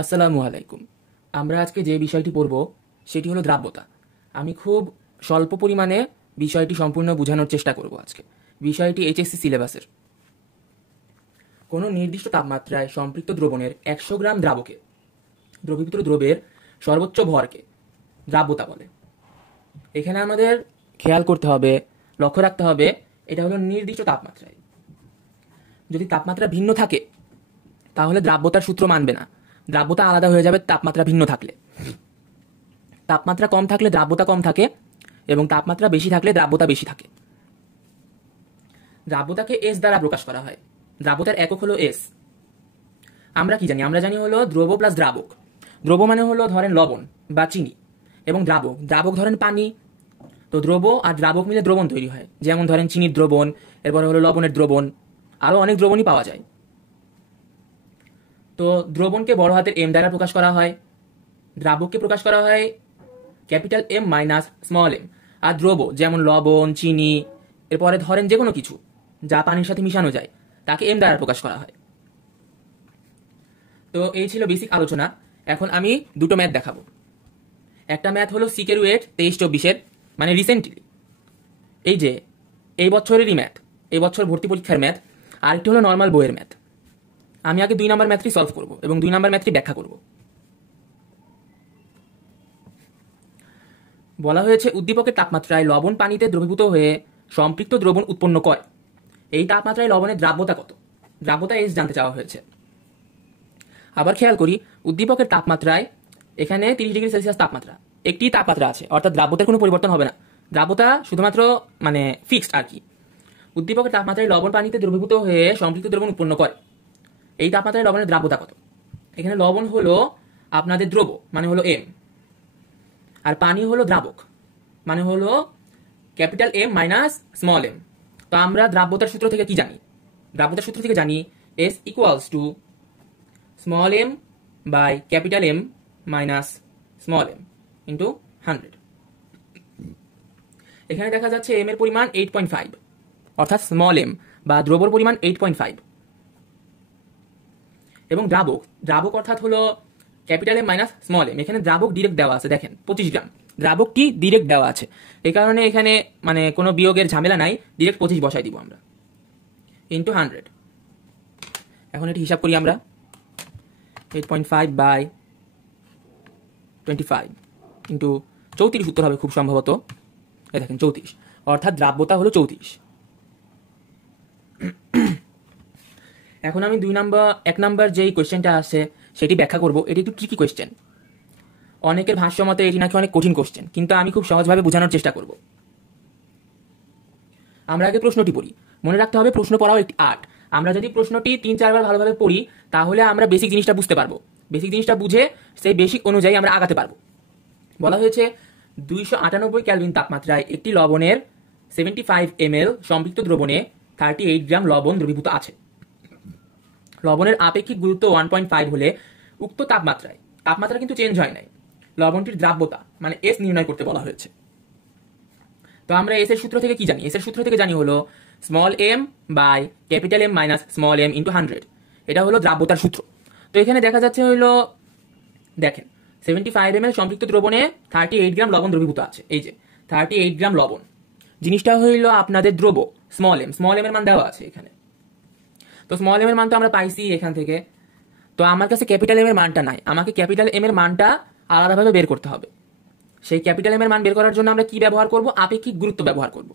আসসালামু আলাইকুম। আমরা আজকে যে বিষয়টি পড়ব সেটি হলো দ্রাব্যতা। আমি খুব স্বল্প পরিমাণে বিষয়টি সম্পূর্ণ বোঝানোর চেষ্টা করব আজকে। বিষয়টি এইচএসসি সিলেবাসের। কোনো নির্দিষ্ট তাপমাত্রায় সম্পৃক্ত দ্রবণের 100 গ্রাম দ্রাবকে দ্রবীভূত দ্রবের সর্বোচ্চ ভরকে দ্রাব্যতা বলে। এখানে আমাদের খেয়াল করতে হবে, লক্ষ্য রাখতে হবে, এটা হলো নির্দিষ্ট তাপমাত্রায়। যদি তাপমাত্রা ভিন্ন থাকে তাহলে দ্রাব্যতার সূত্র মানবে না, দ্রাব্যতা আলাদা হয়ে যাবে তাপমাত্রা ভিন্ন থাকলে। তাপমাত্রা কম থাকলে দ্রাব্যতা কম থাকে এবং তাপমাত্রা বেশি থাকলে দ্রাব্যতা বেশি থাকে। দ্রাব্যতাকে এস দ্বারা প্রকাশ করা হয়। দ্রাব্যতার একক হলো এস। আমরা কি জানি? আমরা জানি হলো দ্রব প্লাস দ্রাবক। দ্রব মানে হলো ধরেন লবণ বা চিনি, এবং দ্রাবক দ্রাবক ধরেন পানি। তো দ্রব আর দ্রাবক মিলে দ্রবণ তৈরি হয়, যেমন ধরেন চিনির দ্রবণ, এরপরে হলো লবণের দ্রবণ, আরো অনেক দ্রবণই পাওয়া যায়। তো দ্রবণকে বড় হাতের এম দ্বারা প্রকাশ করা হয়, দ্রাবককে প্রকাশ করা হয় capital M minus small M. আর দ্রব যেমন লবণ, চিনি, এরপরে ধরেন যে কোনো কিছু যা পানির সাথে মিশানো যায় তাকে এম দ্বারা প্রকাশ করা হয়। তো এই ছিল বেসিক আলোচনা। এখন আমি দুটো ম্যাথ দেখাবো। একটা ম্যাথ হলো সিকেরুয়েট 23-24-এর, মানে রিসেন্টলি, এই যে এই বছরেরই ম্যাথ, এই বছর ভর্তি পরীক্ষার ম্যাথ। আরেকটি হলো নর্মাল বইয়ের ম্যাথ। আমি আগে 2 নাম্বার ম্যাথটি সলভ করব এবং 2 নাম্বার ম্যাথটি ব্যাখ্যা করব। বলা হয়েছে উদ্দীপকের তাপমাত্রায় লবণ পানিতে দ্রবীভূত হয়ে সম্পৃক্ত দ্রবণ উৎপন্ন করে। এই তাপমাত্রায় লবণের দ্রাব্যতা কত? দ্রাব্যতা এস জানতে চাওয়া হয়েছে। আবার খেয়াল করি, উদ্দীপকের তাপমাত্রায় এখানে 30 ডিগ্রি সেলসিয়াস তাপমাত্রা, একটি তাপমাত্রা আছে, অর্থাৎ দ্রাব্যতার কোনো পরিবর্তন হবে না। দ্রাব্যতা শুধুমাত্র মানে ফিক্সড আর কি। উদ্দীপকের তাপমাত্রায় লবণ পানিতে দ্রবীভূত হয়ে সম্পৃক্ত দ্রবণ উৎপন্ন করে। এই তাপমাত্রায় লবণের দ্রাব্যতা কত? এখানে লবণ হলো আপনাদের দ্রব, মানে হলো এম, আর পানি হলো দ্রাবক, মানে হলো capital M minus small M. তো আমরা দ্রাব্যতার সূত্র থেকে কি জানি? দ্রাব্যতার সূত্র থেকে জানি S equals to small M by capital M minus small M into 100। এখানে দেখা যাচ্ছে এম এর পরিমাণ 8.5, অর্থাৎ স্মল এম বা দ্রবর পরিমাণ 8.5, এবং দ্রাবক দ্রাবক অর্থাৎ হলো capital M minus small M. এখানে দ্রাবক ডিরেক্ট দেওয়া আছে, দেখেন 25 গ্রাম দ্রাবকটি ডিরেক্ট দেওয়া আছে। এই কারণে এখানে মানে কোনো বিয়োগের ঝামেলা নাই, ডিরেক্ট 25 বসাই দিব আমরা ইন্টু 100। এখন এটি হিসাব করি আমরা। 8.5 বাই 25 ইন্টু 34 উত্তর হবে খুব সম্ভবত। এই দেখেন 34, অর্থাৎ দ্রাব্যতা হলো 34। এখন আমি 1 নাম্বার যেই কোয়েশ্চেনটা আছে সেটি ব্যাখ্যা করব। এটি একটু ট্রিকি কোয়েশ্চেন। অনেকের ভাষ্য মতে এটি নাকি অনেক কঠিন কোয়েশ্চেন, কিন্তু আমি খুব সহজভাবে বোঝানোর চেষ্টা করব। আমরা আগে প্রশ্নটি পড়ি। মনে রাখতে হবে প্রশ্ন পড়াও একটি আর্ট। আমরা যদি প্রশ্নটি 3-4 বার ভালোভাবে পড়ি তাহলে আমরা বেসিক জিনিসটা বুঝতে পারবো। বেসিক জিনিসটা বুঝে সেই বেসিক অনুযায়ী আমরা আগাতে পারবো। বলা হয়েছে 298 ক্যালভিন তাপমাত্রায় একটি লবণের 75 ml সম্পৃক্ত দ্রবণে 38 গ্রাম লবণ দ্রবীভূত আছে। লবণের আপেক্ষিক গুরুত্ব 1.5 হলে উক্ত তাপমাত্রায়, তাপমাত্রা কিন্তু চেঞ্জ হয় নাই, লবণটির দ্রাব্যতা মানে এস নির্ণয় করতে বলা হয়েছে। তো আমরা এস এর সূত্র থেকে কি জানি? এস এর সূত্র থেকে জানি হলো small M by capital M minus small M into 100। এটা হলো দ্রাব্যতার সূত্র। তো এখানে দেখা যাচ্ছে হলো, দেখেন 75 ml সম্পৃক্ত দ্রবণে 38 গ্রাম লবণ দ্রবীভূত আছে। এই যে 38 গ্রাম লবণ, জিনিসটা হইল আপনাদের দ্রব স্মল এম। স্মল এম এর মান দেওয়া আছে এখানে। তো স্মল এম এর মান তো আমরা পাইছি এখান থেকে। তো আমার কাছে ক্যাপিটাল এম এর মানটা নাই, আমাকে ক্যাপিটাল এম এর মানটা আলাদাভাবে বের করতে হবে। সেই ক্যাপিটাল এম এর মান বের করার জন্য আমরা কি ব্যবহার করব? আপেক্ষিক গুরুত্ব ব্যবহার করব।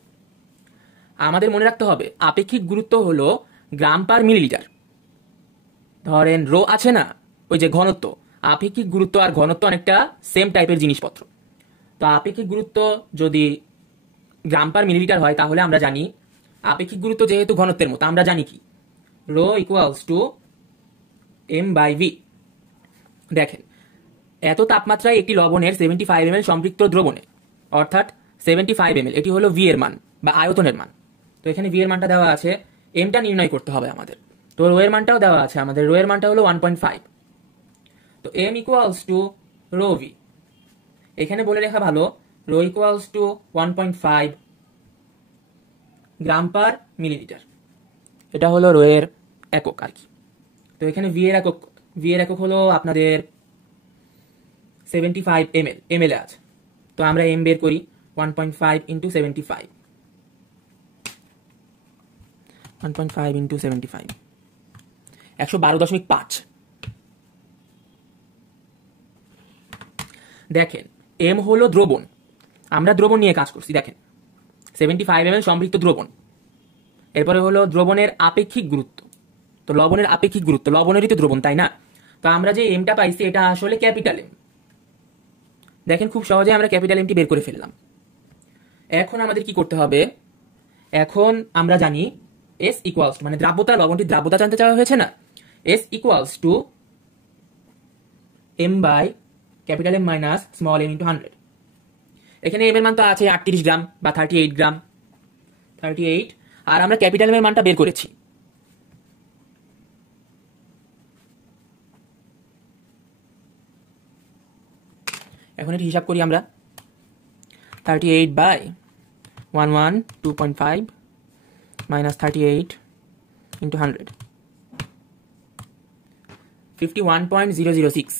আমাদের মনে রাখতে হবে আপেক্ষিক গুরুত্ব হলো গ্রাম পার মিলিলিটার। ধরেন রো আছে না, ওই যে ঘনত্ব, আপেক্ষিক গুরুত্ব আর ঘনত্ব অনেকটা সেম টাইপের জিনিসপত্র। তো আপেক্ষিক গুরুত্ব যদি গ্রাম পার মিলিলিটার হয় তাহলে আমরা জানি আপেক্ষিক গুরুত্ব যেহেতু ঘনত্বের মতো, আমরা জানি কি rho equals to M by V. দেখেন এত তাপমাত্রায় একটি লবণের 75 ml সম্পৃক্ত দ্রবণে, অর্থাৎ 75 ml, এটি হলো ভি এর মান বা আয়তনের মান। তো এখানে ভি এর মানটা দেওয়া আছে, এমটা নির্ণয় করতে হবে আমাদের। তো রো এর মানটাও দেওয়া আছে আমাদের, রো এর মানটা হলো 1.5। তো M equals to rho V. এখানে বলে রাখা ভালো rho equals to 1.5 gram per millilitre. এটা হলো রো এর একক আর কি। তো এখানে ভি এর একক হলো আপনাদের 75 ml ml এ আছে। তো আমরা m বের করি 1.5 ইন্টু 75 1.5 ইন্টু 75 112.5। দেখেন m হলো দ্রবণ, আমরা দ্রবণ নিয়ে কাজ করছি। দেখেন 75 ml সম্পৃক্ত দ্রবণ, এরপরে হলো দ্রবণের আপেক্ষিক গুরুত্ব। তো লবণের আপেক্ষিক গুরুত্ব, লবণেরই তো দ্রবণ, তাই না? তো আমরা যে এমটা পাইছি এটা আসলে ক্যাপিটাল এম। দেখেন খুব সহজে আমরা ক্যাপিটাল এমটি বের করে ফেললাম। এখন আমাদের কি করতে হবে, এখন আমরা জানি এস ইকুয়ালস মানে দ্রাব্যতা, লবণটির দ্রাব্যতা জানতে চাওয়া হয়েছে না, S equals to M by capital M minus small M into 100। এখানে এম এর মান তো আছে 38 গ্রাম বা 38 গ্রাম, 38, আর আমরা ক্যাপিটাল এম এর মানটা বের করেছি। এখন এটি হিসাব করি আমরা, 38 বাই 2.5 মাইনাস 38 ইন্টু 100, 51.006।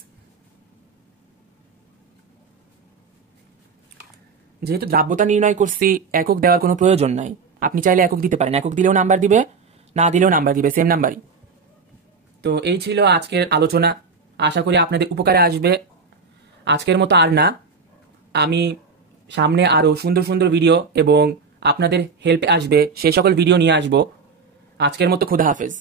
যেহেতু দ্রাব্যতা নির্ণয় করছি, একক দেওয়ার কোনো প্রয়োজন নাই। আপনি চাইলে একক দিতে পারেন, একক দিলেও নাম্বার দিবে, না দিলেও নাম্বার দিবে, সেম নাম্বারই। তো এই ছিল আজকের আলোচনা, আশা করি আপনাদের উপকারে আসবে। আজকের মতো আর না, আমি সামনে আরও সুন্দর সুন্দর ভিডিও এবং আপনাদের হেল্পে আসবে সেই সকল ভিডিও নিয়ে আসবো। আজকের মতো খুদা হাফেজ।